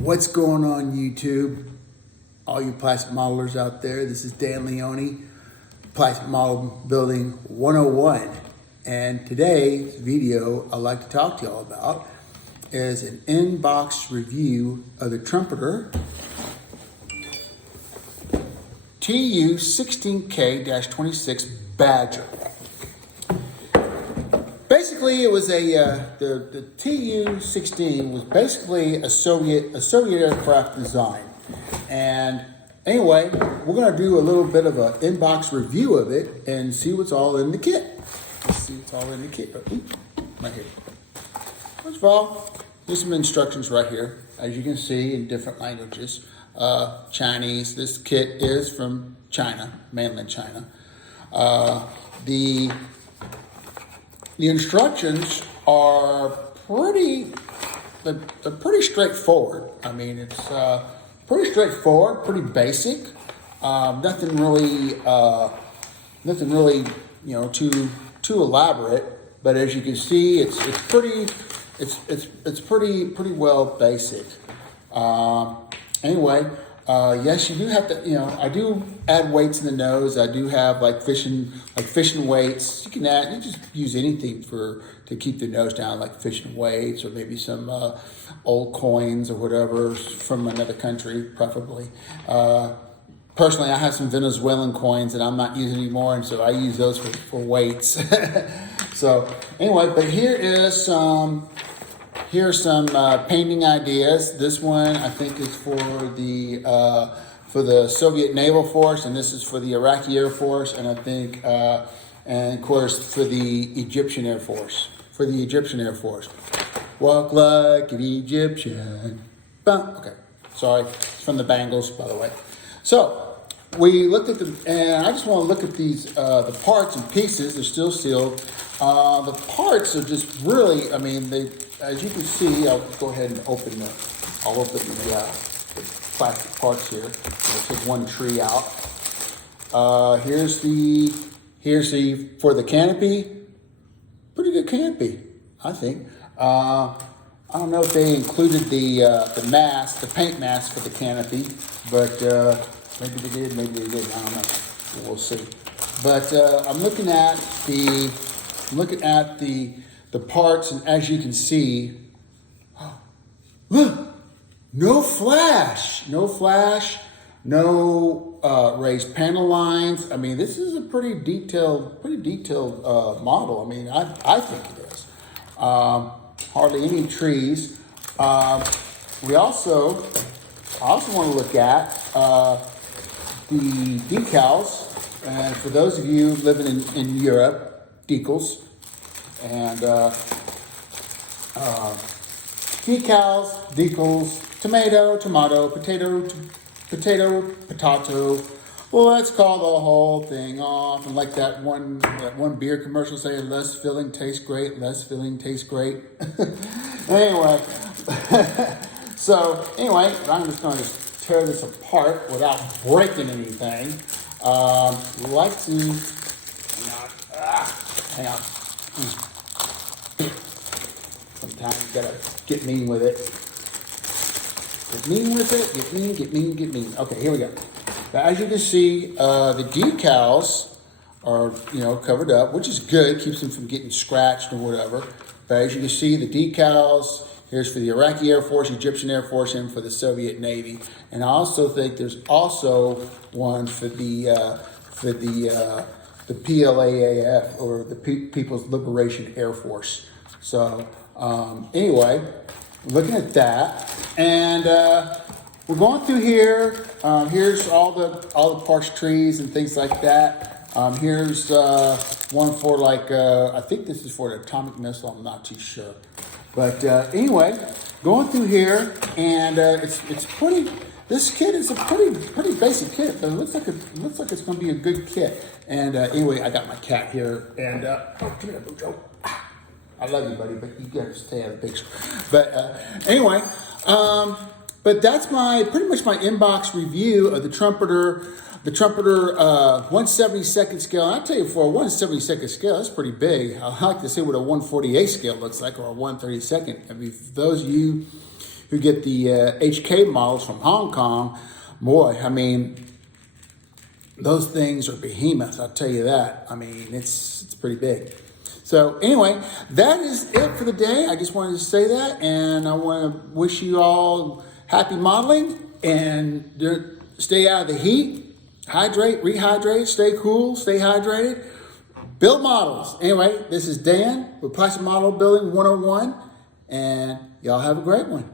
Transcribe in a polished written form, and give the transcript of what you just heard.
What's going on YouTube? All you plastic modelers out there, this is Dan Leone, Plastic Model Building 101. And today's video I'd like to talk to y'all about is an in-box review of the Trumpeter TU-16K-26 Badger. Basically, it was the TU-16 was basically a Soviet aircraft design. And anyway, we're going to do a little bit of an inbox review of it and see what's all in the kit. Let's see what's all in the kit. Right here. First of all, there's some instructions right here, as you can see, in different languages. Chinese. This kit is from China, mainland China. The instructions are pretty straightforward. I mean, it's pretty straightforward, pretty basic. Nothing really, too elaborate. But as you can see, it's pretty well basic. Anyway, yes, you do have to. I do add weights in the nose. I do have like fishing weights. You can add. You just use anything to keep the nose down, like fishing weights, or maybe some old coins or whatever from another country, preferably. Personally, I have some Venezuelan coins that I'm not using anymore, and so I use those for weights. So anyway, but here are some painting ideas. This one I think is for the Soviet Naval Force, and this is for the Iraqi Air Force, and I think, and of course for the Egyptian Air Force. Walk like an Egyptian. Okay, sorry, it's from the Bangles, by the way. So we looked at them, and I just want to look at these the parts and pieces. They're still sealed. The parts are just really, I mean, as you can see, I'll go ahead and open the plastic parts here. I'll take one tree out. Here's the for the canopy. Pretty good canopy, I think. I don't know if they included the mask, the paint mask for the canopy, but maybe they did, maybe they didn't. I don't know. We'll see. But I'm looking at the parts, and as you can see, look, no flash, no raised panel lines. I mean, this is a pretty detailed model. I mean, I think it is. Hardly any trees. I also want to look at the decals. And for those of you living in Europe, decals. And decals, tomato, potato. Well, let's call the whole thing off. And like that one beer commercial saying, less filling tastes great, Anyway, so anyway, I'm just going to tear this apart without breaking anything. Like to, hang on. Sometimes you gotta get mean with it. Get mean. Okay, here we go. Now, as you can see, the decals are, covered up, which is good. Keeps them from getting scratched or whatever. But as you can see, the decals, here's for the Iraqi Air Force, Egyptian Air Force, and for the Soviet Navy. And I also think there's also one for the PLAAF, or the People's Liberation Air Force. So anyway, looking at that, and we're going through here. Here's all the parts, trees, and things like that. Here's one for I think this is for an atomic missile. I'm not too sure, but anyway, going through here, and it's pretty. This kit is a pretty basic kit, but it looks like it's going to be a good kit. And anyway, I got my cat here, and come here, Bojo. I love you, buddy, but you got to stay out of the picture. But anyway, but that's pretty much my inbox review of the Trumpeter 1/72nd scale. And I tell you, for a 1/72nd scale, that's pretty big. I like to see what a 1/48 scale looks like, or a 1/32nd. I mean, for those of you who get the HK models from Hong Kong, boy, I mean, those things are behemoths, I'll tell you that. I mean, it's pretty big. So anyway, that is it for the day. I just wanted to say that, and I want to wish you all happy modeling, and stay out of the heat, hydrate, rehydrate, stay cool, stay hydrated, build models. Anyway, this is Dan with Plastic Model Building 101, and y'all have a great one.